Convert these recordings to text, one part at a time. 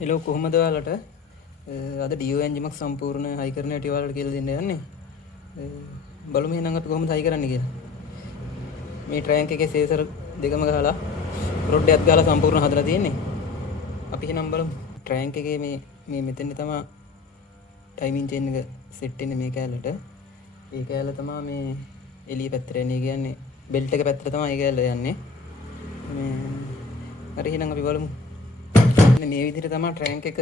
Hello කොහොමද ඔයාලට අද ඩියෝ එන්ජින් එකක් සම්පූර්ණ හයි කරන හැටි ඔයාලට කියලා දෙන්න යන්නේ. බලමු එහෙනම් අපි කොහොමද හයි කරන්නේ කියලා. මේ ට්‍රැන්ක් එකේ සේසර් දෙකම ගහලා රොඩ් එකක් ගහලා සම්පූර්ණ හදලා තියෙන්නේ. අපි එහෙනම් බලමු. ට්‍රැන්ක් එකේ මේ මෙතෙන් තමයි ටයිමින් චේන් එක සෙට් වෙන්නේ මේ කැලලට. ඒ කැලල තමයි මේ එළිය පැත්තට එන්නේ. කියන්නේ බෙල්ට් එක පැත්තට තමයි ඒ කැලල යන්නේ. මේ හරි එහෙනම් අපි බලමු. මේ විදිහට තමයි ට්‍රැන්ක් එක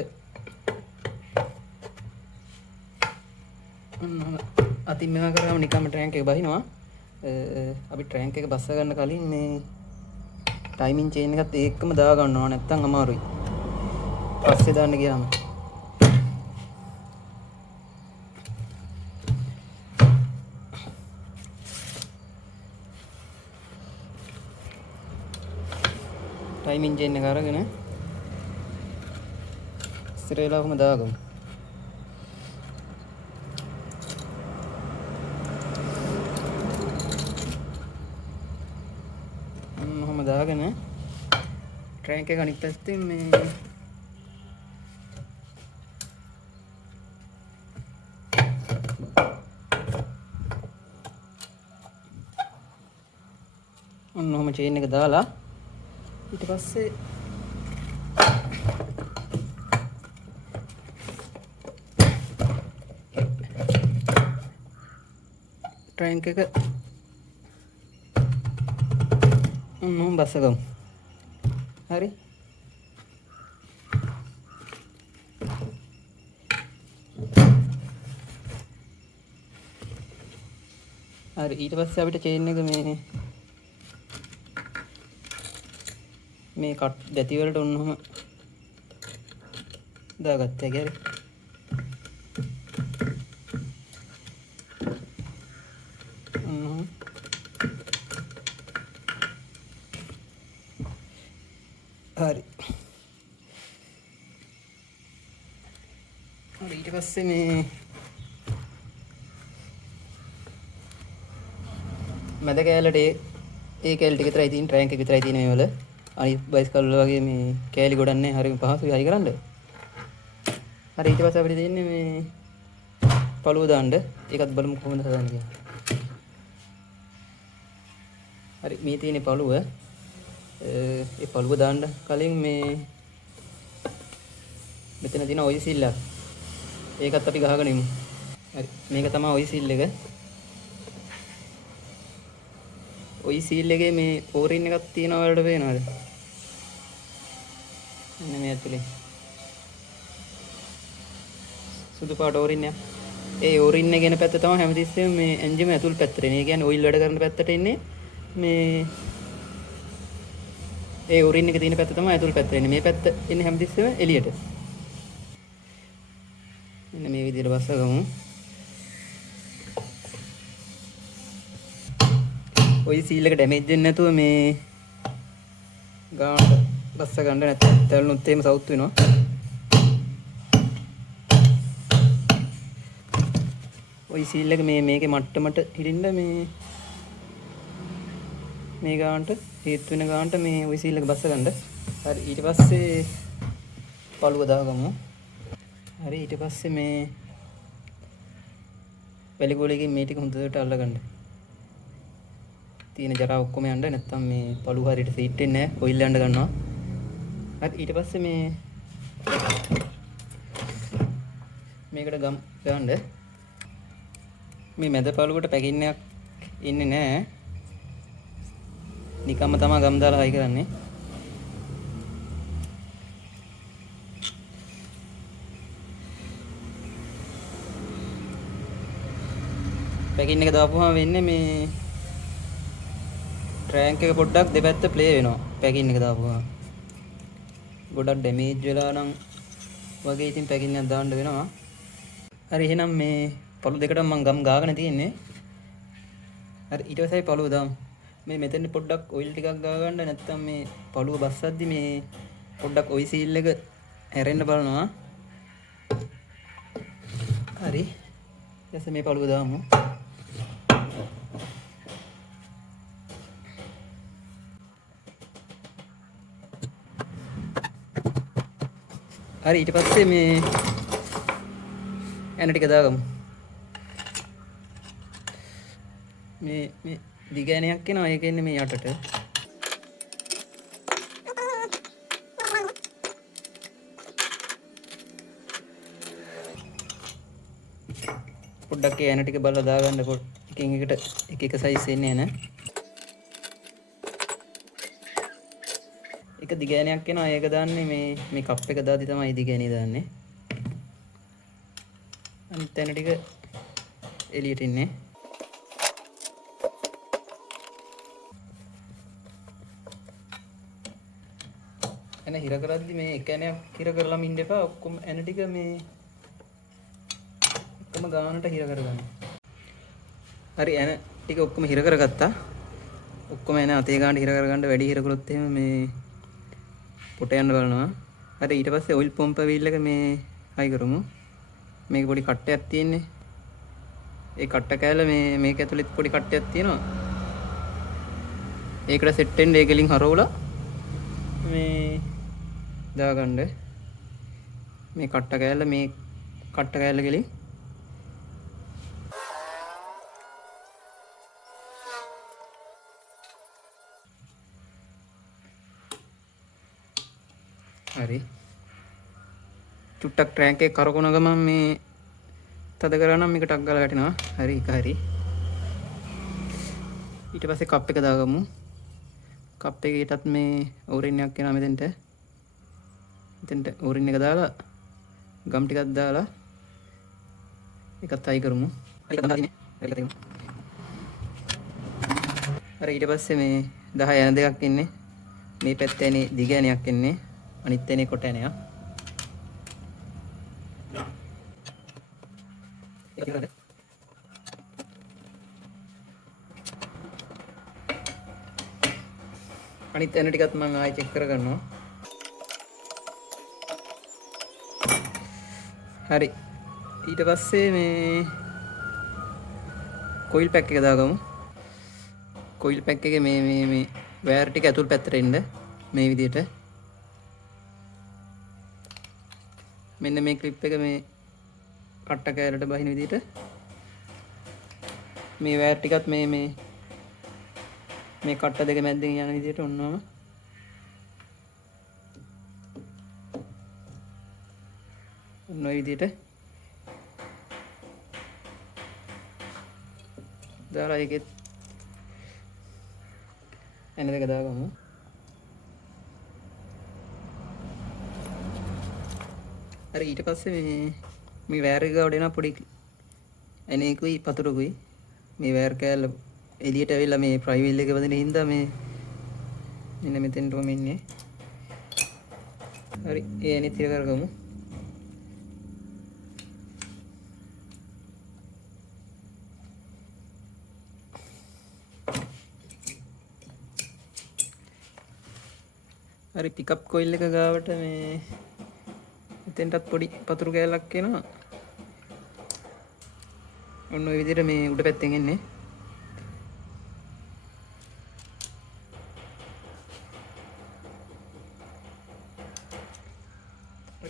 අතින් මෙහා කරාම නිකම්ම ට්‍රැන්ක් එක බහිනවා. අපි ට්‍රැන්ක් එක බස්ස ගන්න කලින් මේ ටයිමින් චේන් එකත් ඒකම දා ගන්නවා, නැත්නම් අමාරුයි. පස්සේ දාන්න ගියාම ටයිමින් චේන් එක අරගෙන ඉස්සර වෙලා කොහම දාගමු. කොහම දාගෙන ට්‍රැන්ක් එක අනිත් පැත්තෙන් මේ ඔන්න චේන් එක දාලා ඊට පස්සේ ට්‍රැන්ක් එක ඔන්න බස්සගමු. හරි. හරි ඊට පස්සේ අපිට චේන් එක මේ කට් දැති වලට ඔන්නම දාගත්තා කියලා. හරි. ඊට පස්සේ මේ මැද කෑල්ලට ඒ කෑල්ල ටික විතරයි තියෙන්නේ, ට්‍රැන්ක් එක විතරයි තියෙන්නේ මේ වල. අනිත් බයිස්කල් වල වගේ මේ කෑලි ගොඩක් නැහැ. හරිම පහසුයි හයි කරන්න. හරි ඊට පස්සේ අපිට තියෙන්නේ මේ පළුව දාන්න. ඒකත් බලමු කොහොමද හදන්නේ කියලා. හරි මේ තියෙන්නේ පළුව. ඒ පළුව දාන්න කලින් මේ මෙතන තියෙන ඔයි සීල් එක. ඒකත් අපි ගහගෙන ඉමු. හරි මේක තමයි ඔයි සීල් එක. ඔයි සීල් එකේ මේ ඕරින් එකක් තියෙනවා වලට පේනවද? මෙන්න මේ ඇතුලේ සුදු පාට ඕරින් එක. ඒ ඕරින් එක එන පැත්ත තමයි හැමතිස්සෙම මේ එන්ජිම ඇතුල් පැත්තට එන්නේ. ඒ කියන්නේ ඔයිල් වැඩ කරන පැත්තට එන්නේ මේ ඒ ඕරින් එක තියෙන පැත්ත තමයි ඇතුල් පැත්තට එන්නේ. මේ පැත්ත එන්නේ හැමතිස්සෙම එළියට. මෙන්න මේ විදිහට බස්සගමු. ඔය සීල් එක ඩැමේජ් වෙන්නේ නැතුව මේ ගානට බස්ස ගන්න නැත්නම් තැළුනොත් එහෙම සවුත් වෙනවා. ඔය සීල් එක මේකේ මට්ටමට හිටින්න මේ ගානට හේතු වෙන ගානට මේ ඔය සීල් එක බස්ස ගන්න. හරි ඊට පස්සේ පළුව දාගමු. හරි ඊට පස්සේ මේ වැලිගෝලයකින් මේ ටික හොඳට අල්ලගන්න. තියෙන ජරා ඔක්කොම යන්න, නැත්තම් මේ පළුව හරියට සීට් වෙන්නේ නැහැ. ඔයිල් යන්න ගන්නවා. හරි ඊට පස්සේ මේකට ගම් ගන්න. මේ මැද පළුවට පැකින්නයක් ඉන්නේ නැහැ. නිකම්ම තමයි ගම් දාලා හයි කරන්නේ. පැකින් එක දාපුවාම වෙන්නේ මේ ට්‍රැන්ක් එක පොඩ්ඩක් දෙපැත්ත ප්ලේ වෙනවා. පැකින් එක දාපුවාම ගොඩක් ඩැමේජ් වෙලා නම් වගේ ඉතින් පැකින් එකක් දාන්න වෙනවා. හරි එහෙනම් මේ පළු දෙකටම මම ගම් ගාගෙන තියෙන්නේ. හරි ඊට පස්සේ පළුව දාමු. මේ මෙතෙන් පොඩ්ඩක් ඔයිල් ටිකක් ගා ගන්න, නැත්නම් මේ පළුව බස්සද්දි මේ පොඩ්ඩක් ඔයි සීල් එක හැරෙන්න බලනවා. හරි ඊට මේ පළුව දාමු. හරි ඊට පස්සේ මේ ඇන ටික දාගමු. මේ දිග ඇණයක් එනවා. ඒක එන්නේ මේ යටට. පොඩ්ඩක් ඒ ඇන ටික බලලා දාගන්න. එකින් එකට එක එක සයිස් එන්නේ නැන. එක දිග ඇණයක් එනවා. ඒක දාන්නේ මේ කප් එක දාදි තමයි දිග ඇණේ දාන්නේ. අනිත් ඇන ටික එළියට ඉන්නේ. එන හිර කරද්දි මේ එක ඇණයක් හිර කරලම ඉන්න එපා. ඔක්කොම ඇන ටික මේ එකම ගානට හිර කරගන්න. හරි ඇන ටික ඔක්කොම හිර කරගත්තා. ඔක්කොම ඇන අතේ ගානට හිර කරගන්න. වැඩි හිර කළොත් එහෙම මේ පොට යන්න බලනවා. හරි ඊට පස්සේ ඔයිල් පොම්ප වීල් එක මේ හයි කරමු. මේක පොඩි කට්ටයක් තියෙන්නේ. ඒ කට්ට කෑල්ල මේක ඇතුළෙත් පොඩි කට්ටයක් තියෙනවා. ඒකට සෙට් වෙන්න ඒක ලින් හරවලා මේ දාගන්න. මේ කට්ට කෑල්ල මේ කට්ට කෑල්ල ගෙලින් හරි චුට්ටක් ට්‍රැන්ක් එක කරකවන ගමන් මේ තද කරා නම් මේක ටක් ගාලා වැටෙනවා. හරි ඒක හරි. ඊට පස්සේ කප් එක දාගමු. කප් එකේටත් මේ ඕරින් එකක් එනවා මෙතෙන්ට. මෙතෙන්ට ඕරින් එක දාලා ගම් ටිකක් දාලා එකත් හයි කරමු. හරි කතාවනේ. හරි කතාවනේ. හරි ඊට පස්සේ මේ 10 යන දෙකක් ඉන්නේ. මේ පැත්තේ එනේ දිග ඇණයක් එන්නේ. අනිත් එනේ කොට ඇණයක්. අනිත් ඇන ටිකත් මම ආයෙ චෙක් කරගන්නවා. හරි ඊට පස්සේ මේ කොයිල් පැක් එක දාගමු. කොයිල් පැක් එකේ මේ වයර් ටික ඇතුල් පැත්තට එන්න මේ විදිහට. මෙන්න මේ ක්ලිප් එක මේ කට්ට කෑල්ලට බහින විදිහට මේ වයර් ටිකත් මේ කට්ට දෙක මැද්දෙන් යන විදිහට ඔන්නම ඔන්න ඔය විදිහට දාලා ඒකෙත් ඇන දෙක දාගමු. හරි ඊට පස්සේ මේ වයර් එක ගාවට එන පොඩි ඇණේකුයි පතුරකුයි මේ වයර් කෑල්ල එළියට ඇවිල්ලා මේ ෆ්‍රයිවීල් එක වදින හින්දා මේ මෙන්න මෙතෙන්ටම ඉන්නේ. හරි ඒ ඇණේ තිර කරගමු. හරි පිකප් කොයිල් එක ගාවට මේ එතෙන්ටත් පොඩි පතුරු කෑල්ලක් එනවා. ඔන්න ඔය විදිහට මේ උඩ පැත්තෙන් එන්නේ.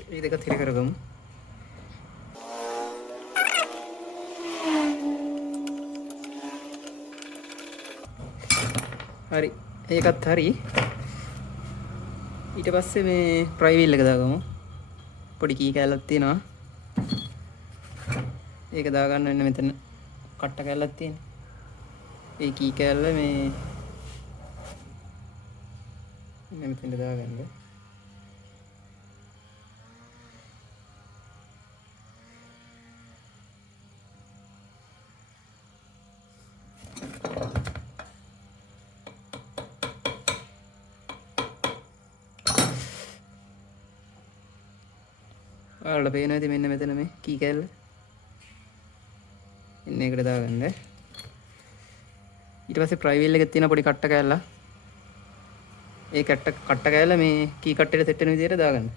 මේ දෙක තිර කරගමු. හරි ඒකත් හරි. ඊට පස්සේ මේ ප්‍රයිවීල් එක දාගමු. පොඩි කී කෑල්ලක් තියෙනවා. ඒක දාගන්න වෙන මෙතන කට්ට කෑල්ලක් තියෙනවා. ඒ කී කෑල්ල මේ මෙතෙන්ට දාගන්න. ඔයාලට පේනවා ඇති මෙන්න මෙතන මේ කී කෑල්ල. ඉන්න එකට දාගන්න. ඊට පස්සේ ප්‍රයිවීල් එකේ තියෙන පොඩි කට්ට කෑල්ල. ඒ කට්ට කෑල්ල මේ කී කට්ටේට සෙට් වෙන විදිහට දාගන්න.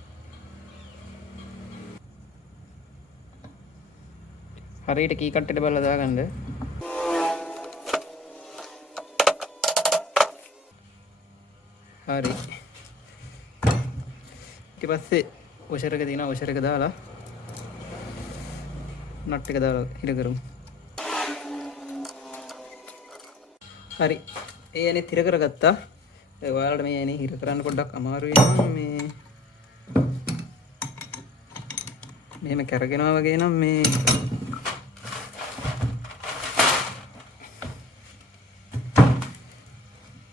හරියට කී කට්ටේට බලලා දාගන්න. හරි. ඊට පස්සේ වොෂර් එක තියෙනවා වොෂර් එක දාලා නට් එක දාලා හිර කරමු. හරි ඒ ඇනේ හිර කරගත්තා. ඔයාලට මේ ඇනේ හිර කරන්න පොඩ්ඩක් අමාරු වෙනවා. මේ මෙහෙම කරගෙනවා වගේ නම් මේ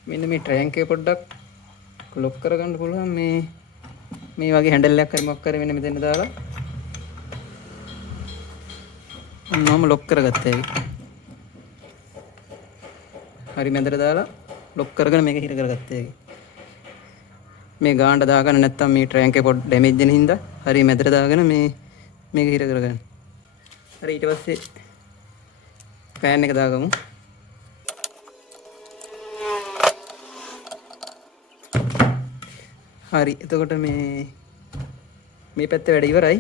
මෙන්න මේ ට්‍රැන්ක් එක පොඩ්ඩක් ලොක් කරගන්න පුළුවන්. මේ වගේ හැන්ඩල් එකක් හරි මොකක් හරි මෙන්න මෙතන දාලා ඔන්නෝම ලොක් කරගත්තා ඒක. හරි මැදට දාලා ලොක් කරගෙන මේක හිර කරගත්තා ඒක. මේ ගානට දාගන්න නැත්තම් මේ ට්‍රැන්ක් එක පොඩ් ඩැමේජ් වෙන හින්දා හරි මැදට දාගෙන මේක හිර කරගන්න. හරි ඊට පස්සේ ෆෑන් එක දාගමු. හරි එතකොට මේ පැත්තේ වැඩ ඉවරයි.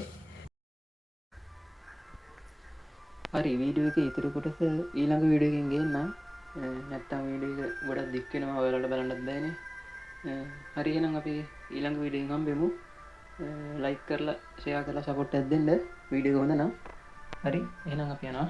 හරි වීඩියෝ එකේ ඉතුරු කොටස ඊළඟ වීඩියෝ එකකින් ගේන්නම්. නැත්තම් වීඩියෝ එක ගොඩක් දික් වෙනවා ඔයාලට බලන්නත් බෑනේ. හරි එහෙනම් අපි ඊළඟ වීඩියෝ එකෙන් හම්බෙමු. ලයික් කරලා ෂෙයා කරලා සපෝට් එකක් දෙන්න. වීඩියෝ එක හොඳ නම්. හරි එහෙනම් අපි යනවා.